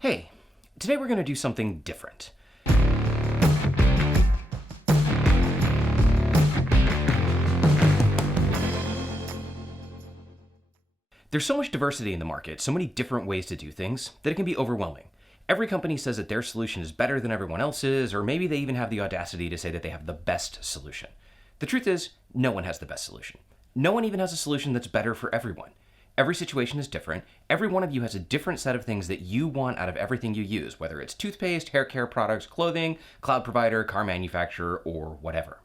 Hey, today we're going to do something different. There's so much diversity in the market, so many different ways to do things, that it can be overwhelming. Every company says that their solution is better than everyone else's, or maybe they even have the audacity to say that they have the best solution. The truth is, no one has the best solution. No one even has a solution that's better for everyone. Every situation is different. Every one of you has a different set of things that you want out of everything you use, whether it's toothpaste, hair care products, clothing, cloud provider, car manufacturer, or whatever.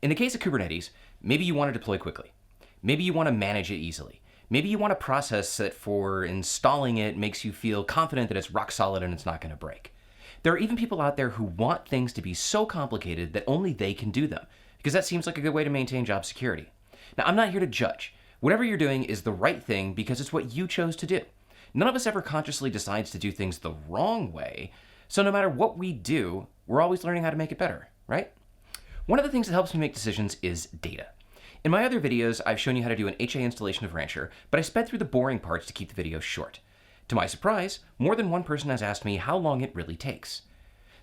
In the case of Kubernetes, maybe you want to deploy quickly. Maybe you want to manage it easily. Maybe you want a process that for installing it makes you feel confident that it's rock solid and it's not going to break. There are even people out there who want things to be so complicated that only they can do them, because that seems like a good way to maintain job security. Now, I'm not here to judge. Whatever you're doing is the right thing because it's what you chose to do. None of us ever consciously decides to do things the wrong way, so no matter what we do, we're always learning how to make it better, right? One of the things that helps me make decisions is data. In my other videos, I've shown you how to do an HA installation of Rancher, but I sped through the boring parts to keep the video short. To my surprise, more than one person has asked me how long it really takes.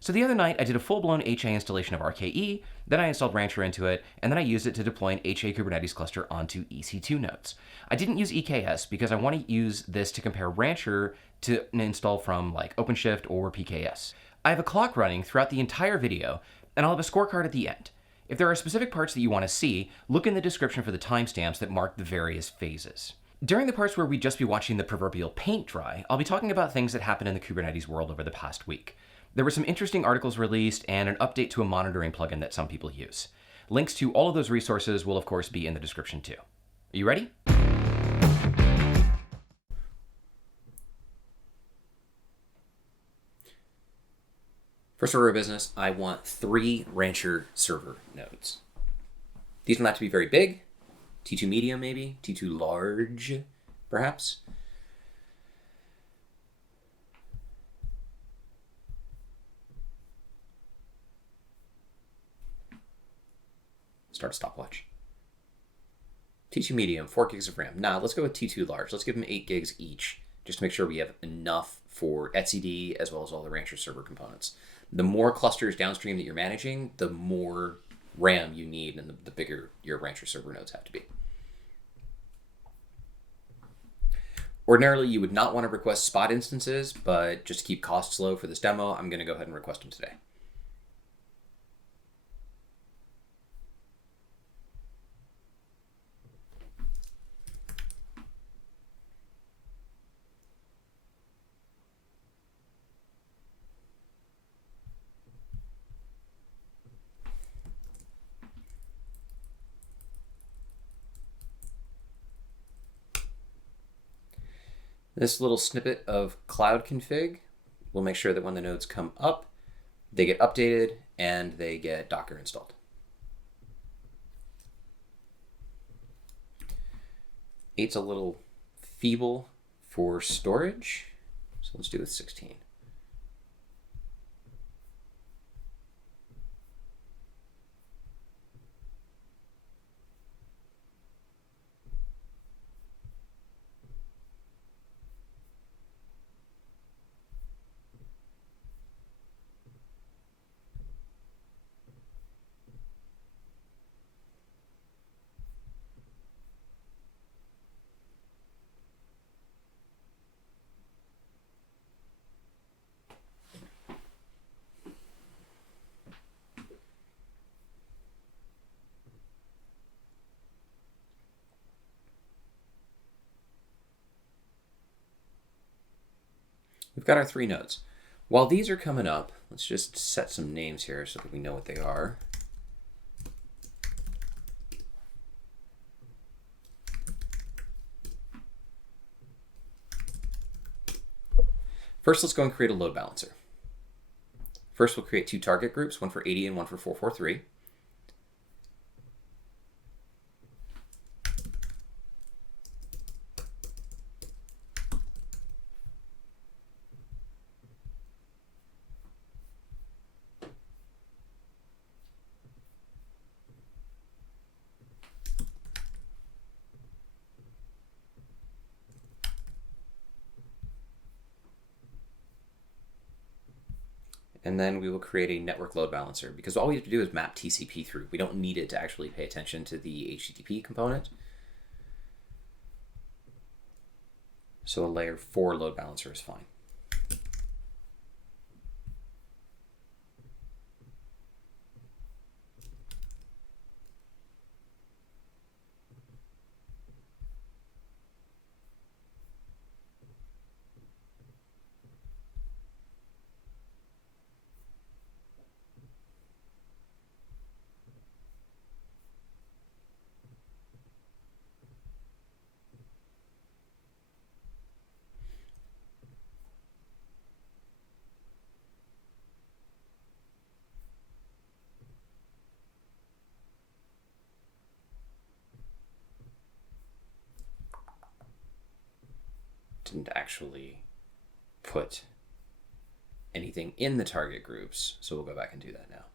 So the other night, I did a full-blown HA installation of RKE, then I installed Rancher into it, and then I used it to deploy an HA Kubernetes cluster onto EC2 nodes. I didn't use EKS because I want to use this to compare Rancher to an install from like OpenShift or PKS. I have a clock running throughout the entire video, and I'll have a scorecard at the end. If there are specific parts that you want to see, look in the description for the timestamps that mark the various phases. During the parts where we'd just be watching the proverbial paint dry, I'll be talking about things that happened in the Kubernetes world over the past week. There were some interesting articles released and an update to a monitoring plugin that some people use. Links to all of those resources will of course be in the description too. Are you ready? First order of business, I want 3 Rancher server nodes. These don't have to be very big. T2 medium maybe, T2 large perhaps. Start a stopwatch. T2 medium, 4 gigs of RAM. Nah, let's go with T2 large. Let's give them 8 gigs each, just to make sure we have enough for etcd as well as all the Rancher server components. The more clusters downstream that you're managing, the more RAM you need and the bigger your Rancher server nodes have to be. Ordinarily, you would not want to request spot instances, but just to keep costs low for this demo, I'm going to go ahead and request them today. This little snippet of cloud config will make sure that when the nodes come up, they get updated and they get Docker installed. Eight's a little feeble for storage, so let's do with 16. We've got our 3 nodes. While these are coming up, let's just set some names here so that we know what they are. First, let's go and create a load balancer. First, we'll create 2 target groups, one for 80 and one for 443. And then we will create a network load balancer, because all we have to do is map TCP through. We don't need it to actually pay attention to the HTTP component. So a layer 4 load balancer is fine. Didn't actually put anything in the target groups, so we'll go back and do that now.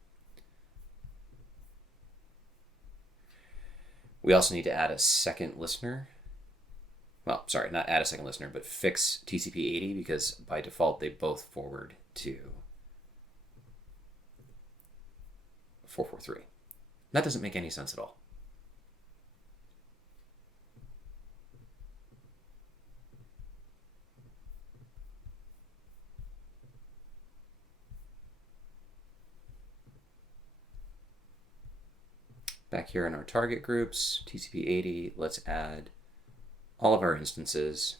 We also need to add a second listener. Well, sorry, not add a second listener, but fix TCP 80, because by default they both forward to 443. That doesn't make any sense at all. Back here in our target groups, TCP 80, let's add all of our instances.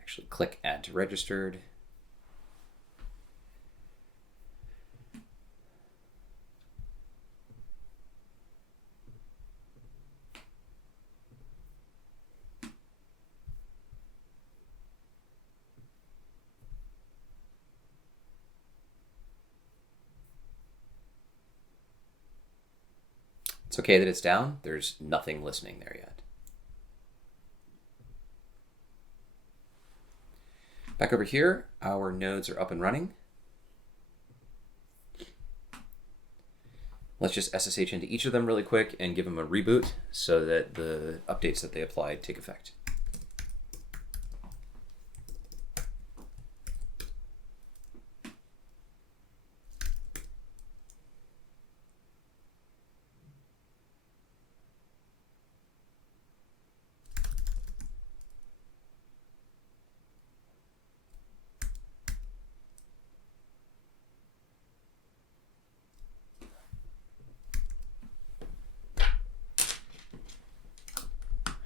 Actually click add to registered. It's okay that it's down. There's nothing listening there yet. Back over here, our nodes are up and running. Let's just SSH into each of them really quick and give them a reboot so that the updates that they applied take effect.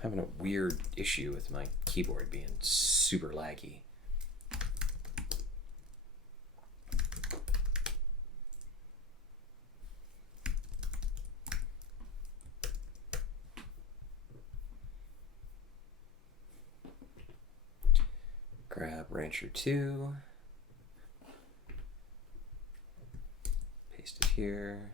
Having a weird issue with my keyboard being super laggy. Grab Rancher 2. Paste it here.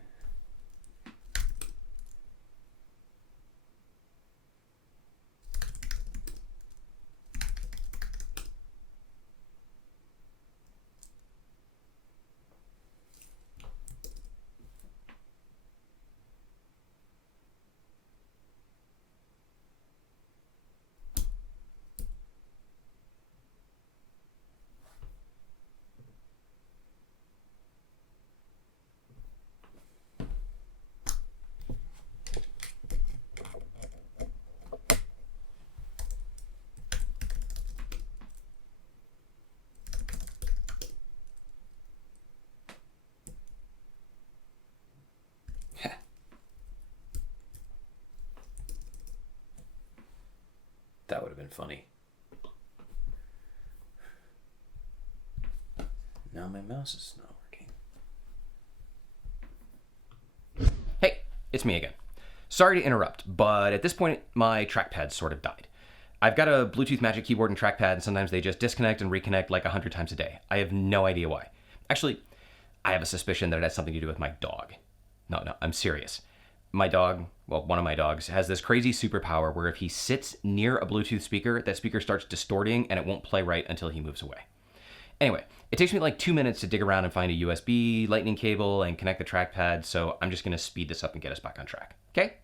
That would have been funny. Now my mouse is not working. Hey, it's me again. Sorry to interrupt, but at this point, my trackpad sort of died. I've got a Bluetooth Magic Keyboard and trackpad, and sometimes they just disconnect and reconnect like 100 times a day. I have no idea why. Actually, I have a suspicion that it has something to do with my dog. No, I'm serious. My dog, well, one of my dogs, has this crazy superpower where if he sits near a Bluetooth speaker, that speaker starts distorting and it won't play right until he moves away. Anyway, it takes me like 2 minutes to dig around and find a USB lightning cable and connect the trackpad, so I'm just gonna speed this up and get us back on track, okay?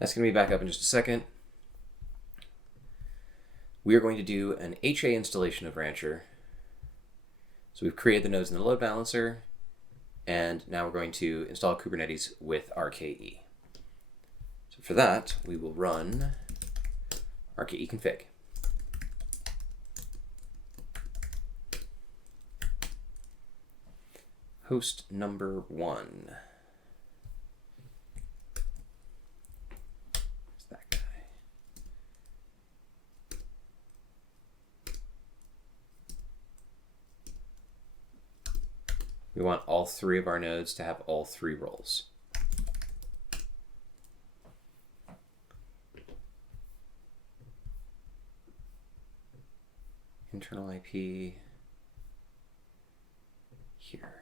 That's going to be back up in just a second. We are going to do an HA installation of Rancher. So we've created the nodes in the load balancer, and now we're going to install Kubernetes with RKE. So for that, we will run RKE config. Host number 1. It's that guy. We want all 3 of our nodes to have all 3 roles. Internal IP here.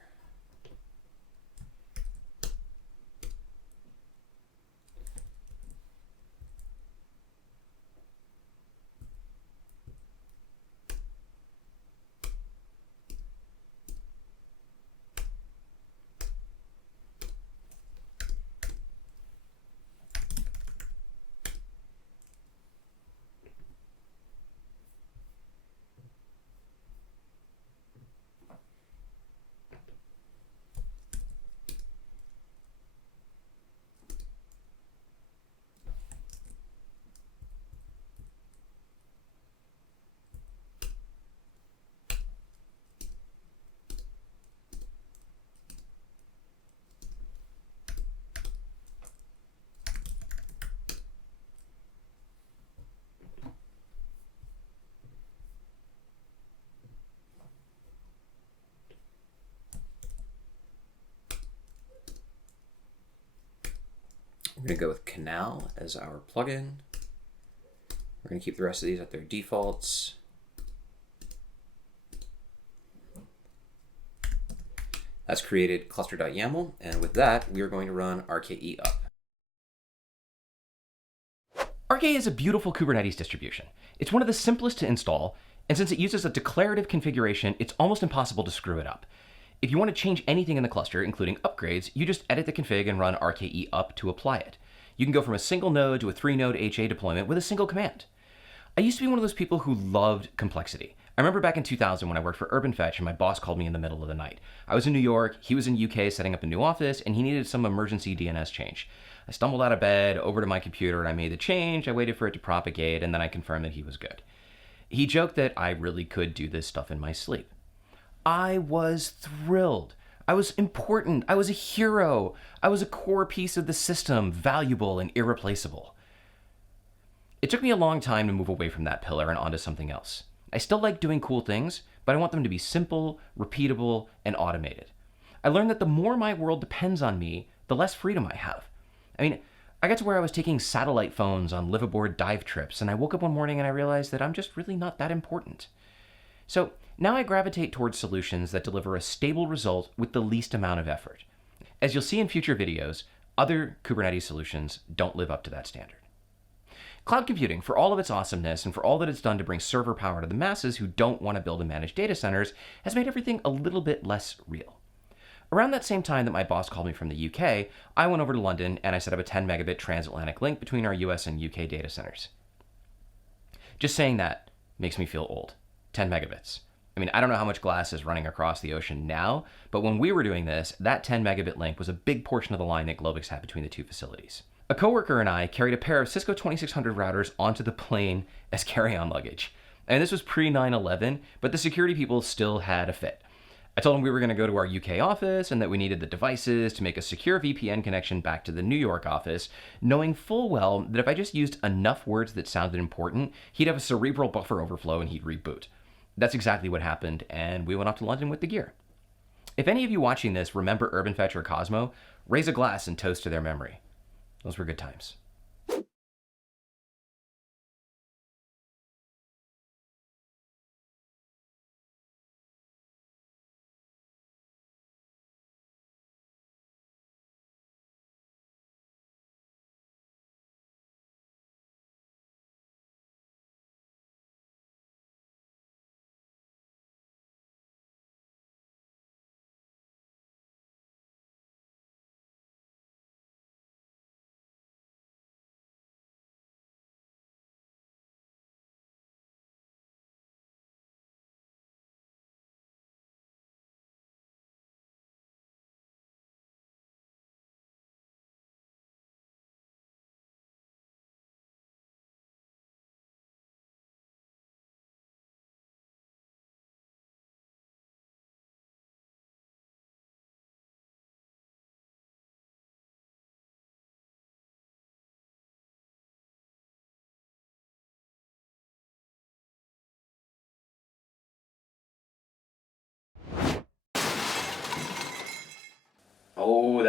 We're going to go with Canal as our plugin. We're going to keep the rest of these at their defaults. That's created cluster.yaml, and with that, we are going to run RKE up. RKE is a beautiful Kubernetes distribution. It's one of the simplest to install, and since it uses a declarative configuration, it's almost impossible to screw it up. If you want to change anything in the cluster, including upgrades, you just edit the config and run RKE up to apply it. You can go from a single node to a 3-node HA deployment with a single command. I used to be one of those people who loved complexity. I remember back in 2000 when I worked for Urban Fetch and my boss called me in the middle of the night. I was in New York, he was in UK setting up a new office, and he needed some emergency DNS change. I stumbled out of bed, over to my computer, and I made the change. I waited for it to propagate, and then I confirmed that he was good. He joked that I really could do this stuff in my sleep. I was thrilled. I was important. I was a hero. I was a core piece of the system, valuable and irreplaceable. It took me a long time to move away from that pillar and onto something else. I still like doing cool things, but I want them to be simple, repeatable, and automated. I learned that the more my world depends on me, the less freedom I have. I mean, I got to where I was taking satellite phones on liveaboard dive trips, and I woke up one morning and I realized that I'm just really not that important. So now I gravitate towards solutions that deliver a stable result with the least amount of effort. As you'll see in future videos, other Kubernetes solutions don't live up to that standard. Cloud computing, for all of its awesomeness and for all that it's done to bring server power to the masses who don't want to build and manage data centers, has made everything a little bit less real. Around that same time that my boss called me from the UK, I went over to London and I set up a 10 megabit transatlantic link between our US and UK data centers. Just saying that makes me feel old. 10 megabits. I mean, I don't know how much glass is running across the ocean now, but when we were doing this, that 10 megabit link was a big portion of the line that Globix had between the two facilities. A coworker and I carried a pair of Cisco 2600 routers onto the plane as carry-on luggage. And this was pre-9/11, but the security people still had a fit. I told them we were going to go to our UK office and that we needed the devices to make a secure VPN connection back to the New York office, knowing full well that if I just used enough words that sounded important, he'd have a cerebral buffer overflow and he'd reboot. That's exactly what happened, and we went off to London with the gear. If any of you watching this remember Urban Fetch or Cosmo, raise a glass and toast to their memory. Those were good times.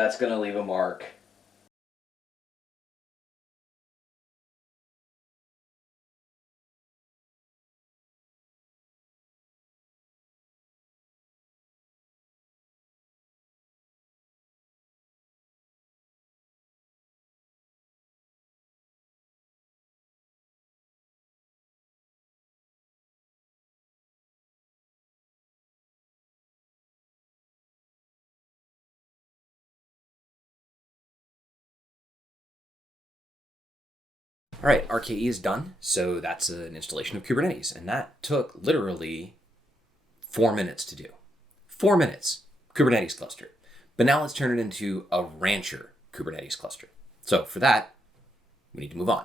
that's going to leave a mark. All right, RKE is done. So that's an installation of Kubernetes. And that took literally 4 minutes to do. 4 minutes, Kubernetes cluster. But now let's turn it into a Rancher Kubernetes cluster. So for that, we need to move on.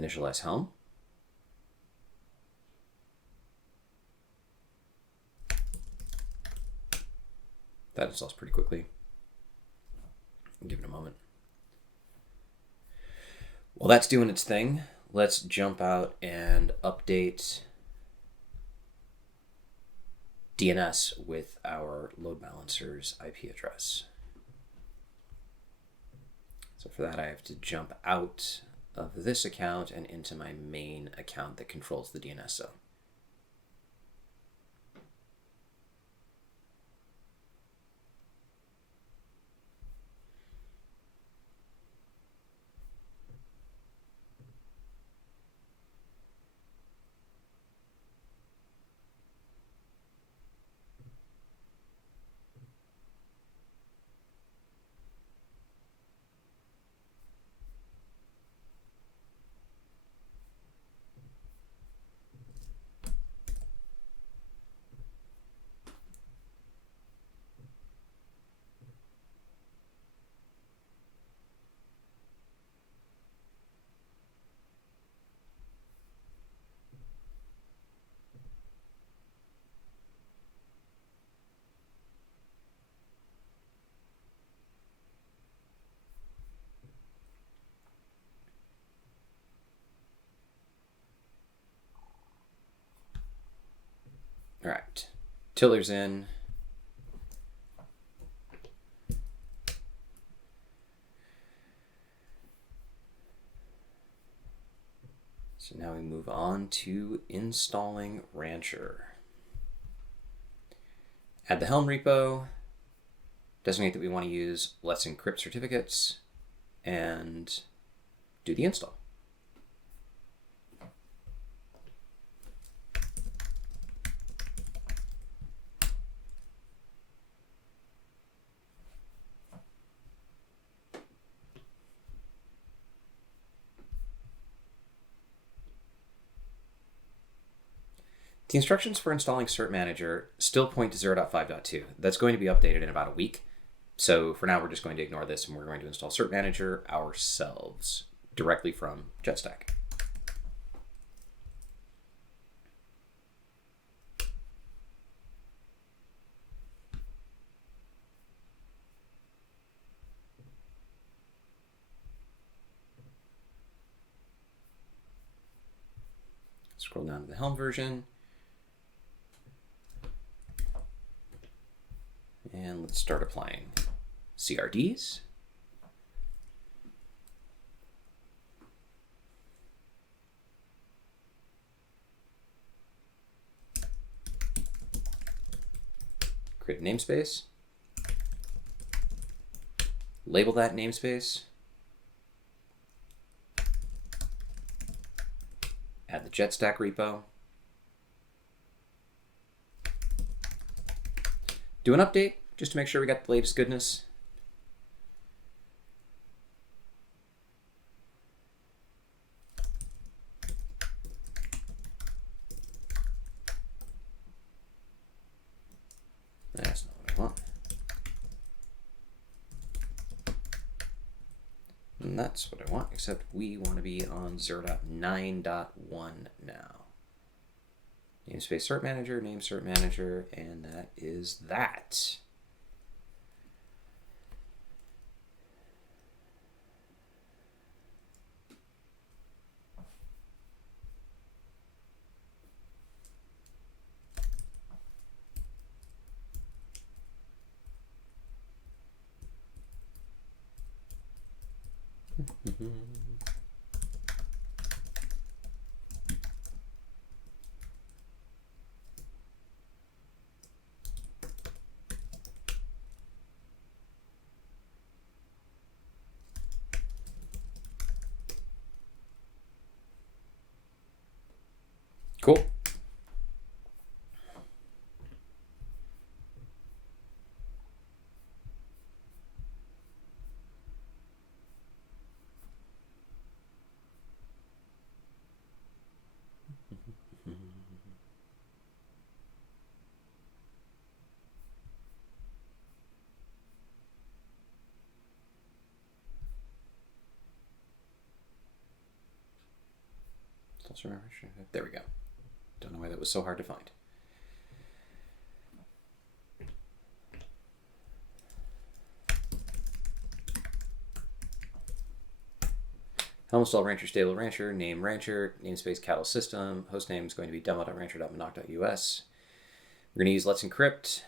Initialize Helm. That installs pretty quickly. Give it a moment. While that's doing its thing, let's jump out and update DNS with our load balancer's IP address. So for that, I have to jump out of this account and into my main account that controls the DNS zone. All right, tiller's in. So now we move on to installing Rancher. Add the Helm repo, designate that we want to use Let's Encrypt certificates, and do the install. The instructions for installing Cert Manager still point to 0.5.2. That's going to be updated in about a week. So for now, we're just going to ignore this and we're going to install Cert Manager ourselves directly from Jetstack. Scroll down to the Helm version. And let's start applying CRDs. Create a namespace. Label that namespace. Add the Jetstack repo. Do an update just to make sure we got the latest goodness. That's not what I want. And that's what I want, except we want to be on 0.9.1 now. Namespace cert manager, name cert manager, and that is that. Cool. There we go. Don't know why that was so hard to find. Helm install rancher stable rancher, name rancher, namespace cattle system, hostname is going to be demo.rancher.monoc.us. We're going to use Let's Encrypt,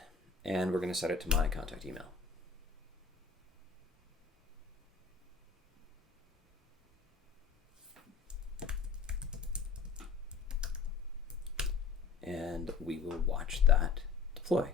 and we're going to set it to my contact email. And we will watch that deploy.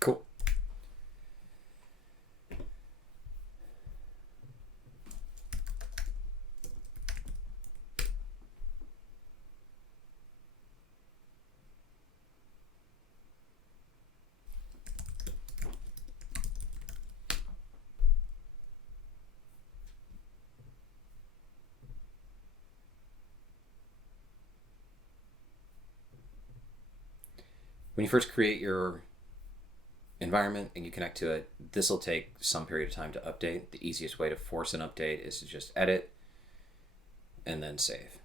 Cool. When you first create your environment and you connect to it, this will take some period of time to update. The easiest way to force an update is to just edit and then save.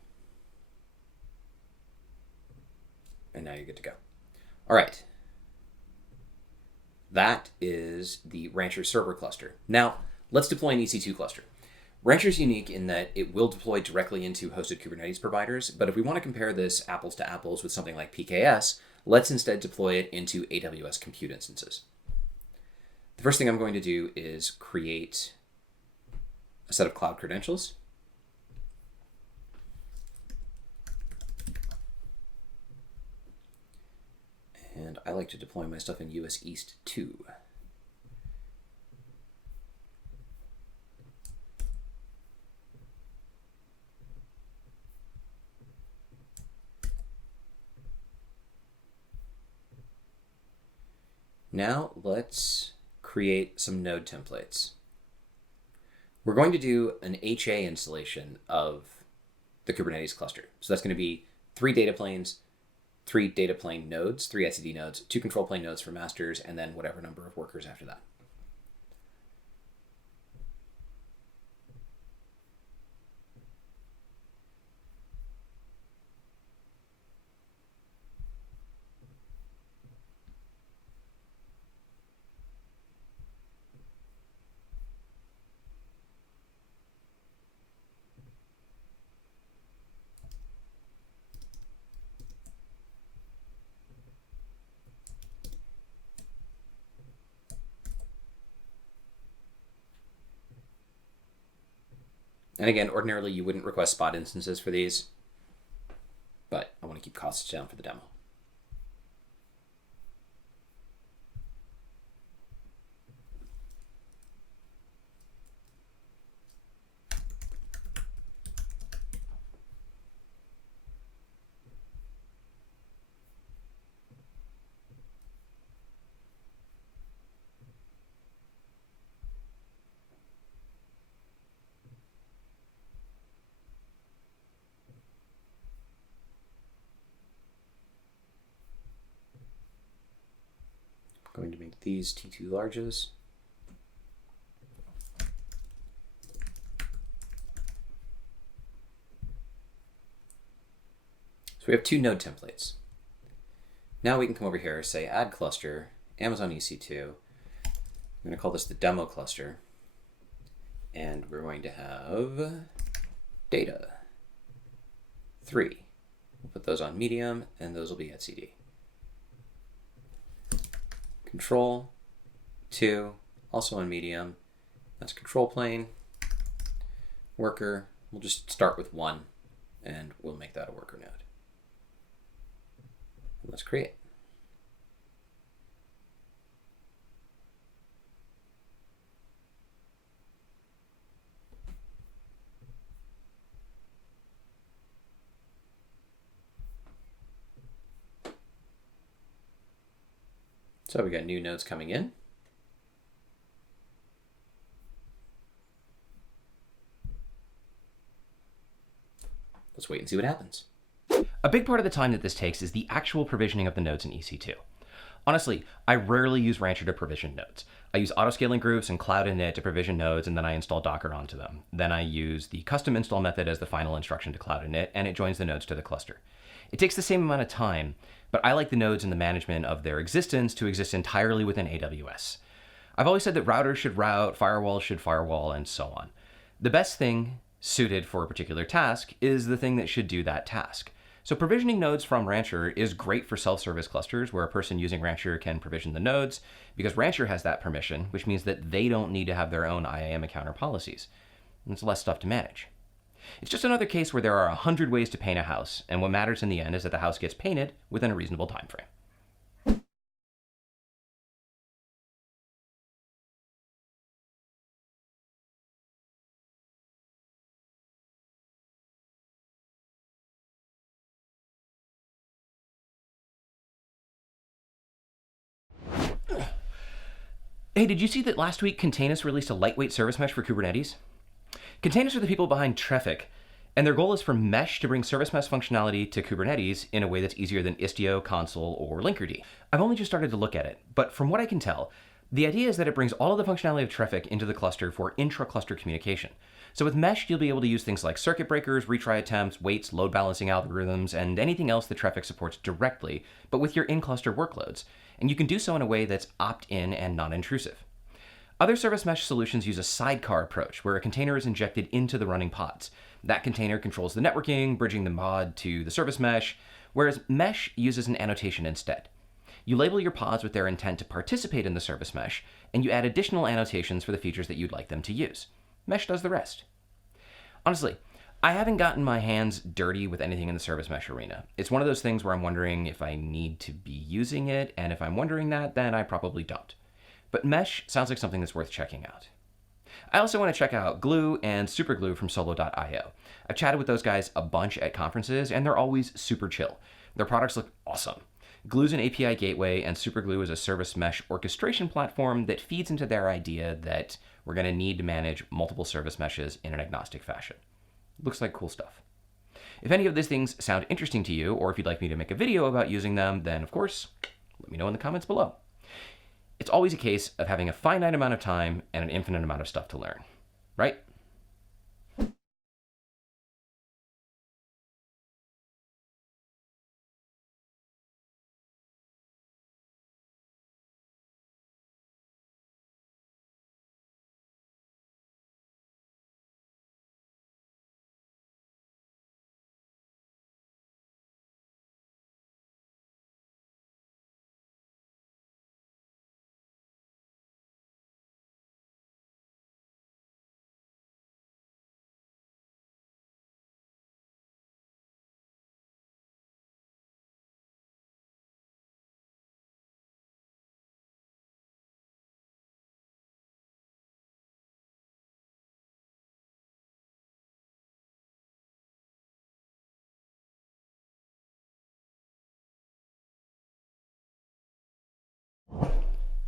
And now you're good to go. All right. That is the Rancher server cluster. Now, let's deploy an EC2 cluster. Rancher is unique in that it will deploy directly into hosted Kubernetes providers, but if we want to compare this apples to apples with something like PKS, let's instead deploy it into AWS compute instances. The first thing I'm going to do is create a set of cloud credentials. And I like to deploy my stuff in US East 2. Now let's create some node templates. We're going to do an HA installation of the Kubernetes cluster. So that's going to be 3 data planes, 3 data plane nodes, 3 etcd nodes, 2 control plane nodes for masters, and then whatever number of workers after that. And again, ordinarily you wouldn't request spot instances for these, but I want to keep costs down for the demo. I'm going to make these T2 larges. So we have two node templates. Now we can come over here, say add cluster, Amazon EC2. I'm going to call this the demo cluster. And we're going to have data 3. We'll put those on medium, and those will be etcd. Control 2, also on medium. That's control plane. Worker, we'll just start with 1, and we'll make that a worker node. And let's create. So we got new nodes coming in. Let's wait and see what happens. A big part of the time that this takes is the actual provisioning of the nodes in EC2. Honestly, I rarely use Rancher to provision nodes. I use autoscaling groups and cloud init to provision nodes, and then I install Docker onto them. Then I use the custom install method as the final instruction to cloud init, and it joins the nodes to the cluster. It takes the same amount of time, but I like the nodes and the management of their existence to exist entirely within AWS. I've always said that routers should route, firewalls should firewall, and so on. The best thing suited for a particular task is the thing that should do that task. So provisioning nodes from Rancher is great for self-service clusters where a person using Rancher can provision the nodes because Rancher has that permission, which means that they don't need to have their own IAM account or policies. And it's less stuff to manage. It's just another case where there are 100 ways to paint a house, and what matters in the end is that the house gets painted within a reasonable time frame. Hey, did you see that last week Containers released a lightweight service mesh for Kubernetes? Containers are the people behind Traffic, and their goal is for Mesh to bring service mesh functionality to Kubernetes in a way that's easier than Istio, Consul, or Linkerd. I've only just started to look at it, but from what I can tell, the idea is that it brings all of the functionality of Traffic into the cluster for intra-cluster communication. So with Mesh, you'll be able to use things like circuit breakers, retry attempts, waits, load balancing algorithms, and anything else that Traffic supports directly, but with your in-cluster workloads. And you can do so in a way that's opt-in and non-intrusive. Other service mesh solutions use a sidecar approach, where a container is injected into the running pods. That container controls the networking, bridging the pod to the service mesh, whereas Mesh uses an annotation instead. You label your pods with their intent to participate in the service mesh, and you add additional annotations for the features that you'd like them to use. Mesh does the rest. Honestly, I haven't gotten my hands dirty with anything in the service mesh arena. It's one of those things where I'm wondering if I need to be using it, and if I'm wondering that, then I probably don't. But Mesh sounds like something that's worth checking out. I also want to check out Glue and Superglue from Solo.io. I've chatted with those guys a bunch at conferences, and they're always super chill. Their products look awesome. Glue's an API gateway, and Superglue is a service mesh orchestration platform that feeds into their idea that we're going to need to manage multiple service meshes in an agnostic fashion. Looks like cool stuff. If any of these things sound interesting to you, or if you'd like me to make a video about using them, then of course, let me know in the comments below. It's always a case of having a finite amount of time and an infinite amount of stuff to learn, right?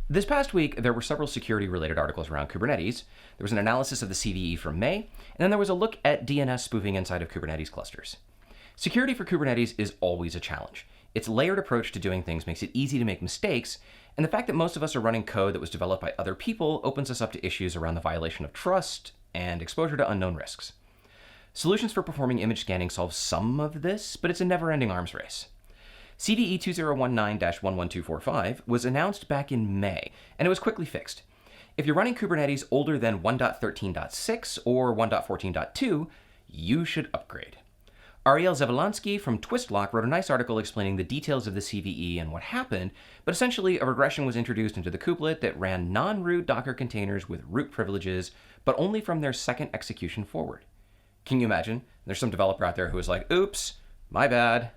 This past week, there were several security-related articles around Kubernetes. There was an analysis of the CVE from May, and then there was a look at DNS spoofing inside of Kubernetes clusters. Security for Kubernetes is always a challenge. Its layered approach to doing things makes it easy to make mistakes, and the fact that most of us are running code that was developed by other people opens us up to issues around the violation of trust and exposure to unknown risks. Solutions for performing image scanning solve some of this, but it's a never-ending arms race. CVE 2019-11245 was announced back in May, and it was quickly fixed. If you're running Kubernetes older than 1.13.6 or 1.14.2, you should upgrade. Ariel Zavolansky from Twistlock wrote a nice article explaining the details of the CVE and what happened, but essentially a regression was introduced into the kubelet that ran non-root Docker containers with root privileges, but only from their second execution forward. Can you imagine? There's some developer out there who was like, oops, my bad.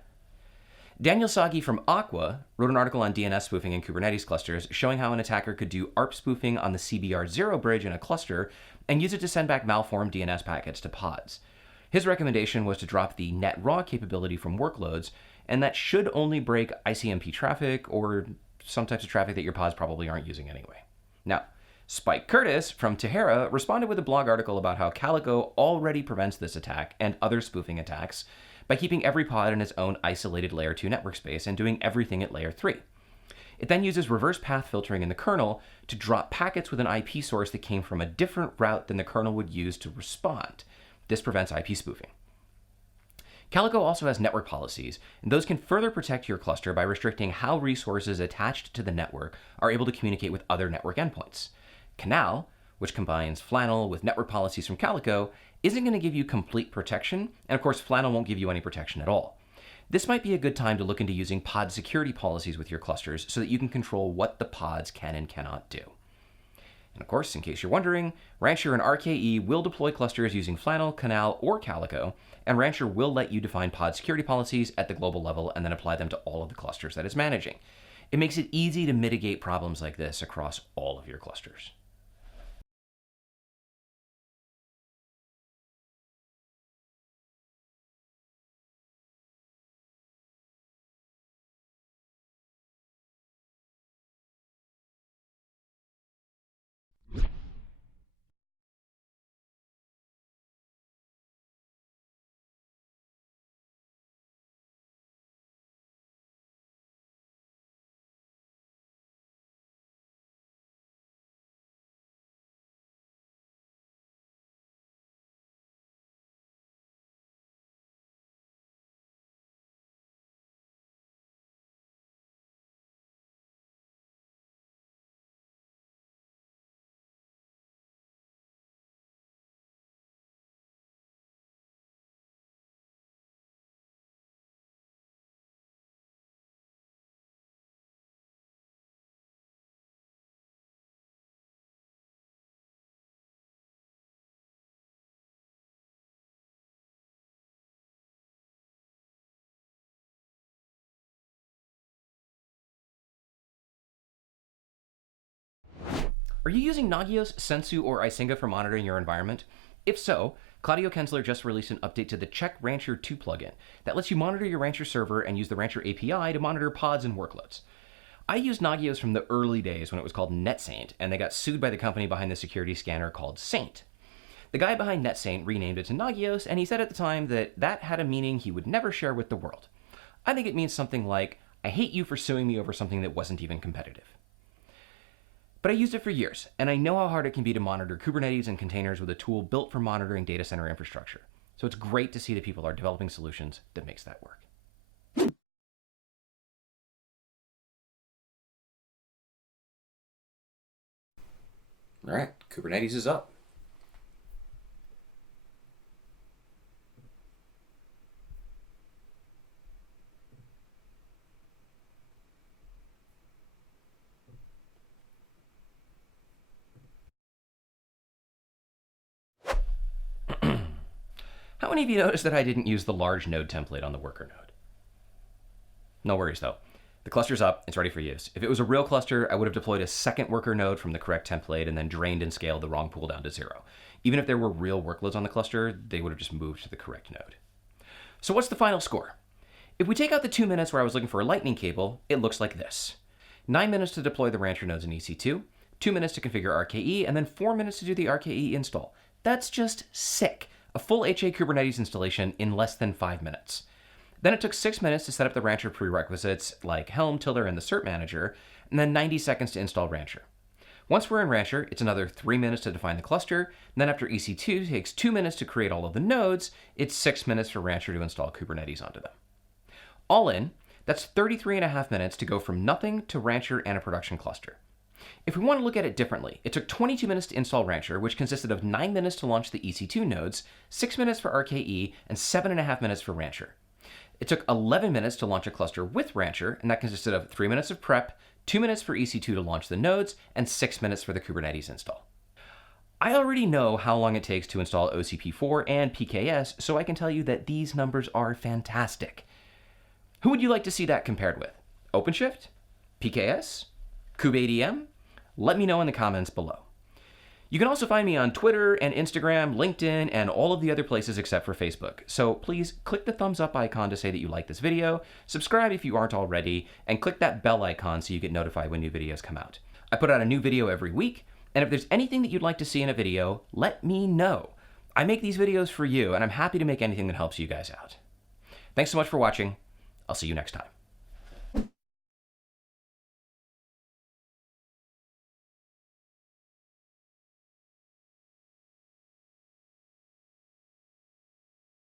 Daniel Sagi from Aqua wrote an article on DNS spoofing in Kubernetes clusters showing how an attacker could do ARP spoofing on the CBR0 bridge in a cluster and use it to send back malformed DNS packets to pods. His recommendation was to drop the net raw capability from workloads, and that should only break ICMP traffic or some types of traffic that your pods probably aren't using anyway. Now, Spike Curtis from Tehera responded with a blog article about how Calico already prevents this attack and other spoofing attacks by keeping every pod in its own isolated layer 2 network space and doing everything at layer 3. It then uses reverse path filtering in the kernel to drop packets with an IP source that came from a different route than the kernel would use to respond. This prevents IP spoofing. Calico also has network policies, and those can further protect your cluster by restricting how resources attached to the network are able to communicate with other network endpoints. Canal, which combines Flannel with network policies from Calico, isn't going to give you complete protection, and of course Flannel won't give you any protection at all. This might be a good time to look into using pod security policies with your clusters so that you can control what the pods can and cannot do. And of course, in case you're wondering, Rancher and RKE will deploy clusters using Flannel, Canal, or Calico, and Rancher will let you define pod security policies at the global level and then apply them to all of the clusters that it's managing. It makes it easy to mitigate problems like this across all of your clusters. Are you using Nagios, Sensu, or Isinga for monitoring your environment? If so, Claudio Kensler just released an update to the Check Rancher 2 plugin that lets you monitor your Rancher server and use the Rancher API to monitor pods and workloads. I used Nagios from the early days when it was called NetSaint, and they got sued by the company behind the security scanner called Saint. The guy behind NetSaint renamed it to Nagios, and he said at the time that that had a meaning he would never share with the world. I think it means something like, I hate you for suing me over something that wasn't even competitive. But I used it for years, and I know how hard it can be to monitor Kubernetes and containers with a tool built for monitoring data center infrastructure. So it's great to see that people are developing solutions that makes that work. All right, Kubernetes is up. How many of you noticed that I didn't use the large node template on the worker node? No worries though. The cluster's up, it's ready for use. If it was a real cluster, I would have deployed a second worker node from the correct template and then drained and scaled the wrong pool down to 0. Even if there were real workloads on the cluster, they would have just moved to the correct node. So what's the final score? If we take out the 2 minutes where I was looking for a lightning cable, it looks like this. 9 minutes to deploy the Rancher nodes in EC2, 2 minutes to configure RKE, and then 4 minutes to do the RKE install. That's just sick. A full HA Kubernetes installation in less than 5 minutes. Then it took 6 minutes to set up the Rancher prerequisites like Helm, Tiller, and the cert manager, and then 90 seconds to install Rancher. Once we're in Rancher, it's another 3 minutes to define the cluster, and then after EC2 takes 2 minutes to create all of the nodes, it's 6 minutes for Rancher to install Kubernetes onto them. All in, that's 33.5 minutes to go from nothing to Rancher and a production cluster. If we want to look at it differently, it took 22 minutes to install Rancher, which consisted of 9 minutes to launch the EC2 nodes, 6 minutes for RKE, and 7.5 minutes for Rancher. It took 11 minutes to launch a cluster with Rancher, and that consisted of 3 minutes of prep, 2 minutes for EC2 to launch the nodes, and 6 minutes for the Kubernetes install. I already know how long it takes to install OCP4 and PKS, so I can tell you that these numbers are fantastic. Who would you like to see that compared with? OpenShift? PKS? kubeadm? Let me know in the comments below. You can also find me on Twitter and Instagram, LinkedIn, and all of the other places except for Facebook. So please click the thumbs up icon to say that you like this video, subscribe if you aren't already, and click that bell icon so you get notified when new videos come out. I put out a new video every week, and if there's anything that you'd like to see in a video, let me know. I make these videos for you, and I'm happy to make anything that helps you guys out. Thanks so much for watching. I'll see you next time.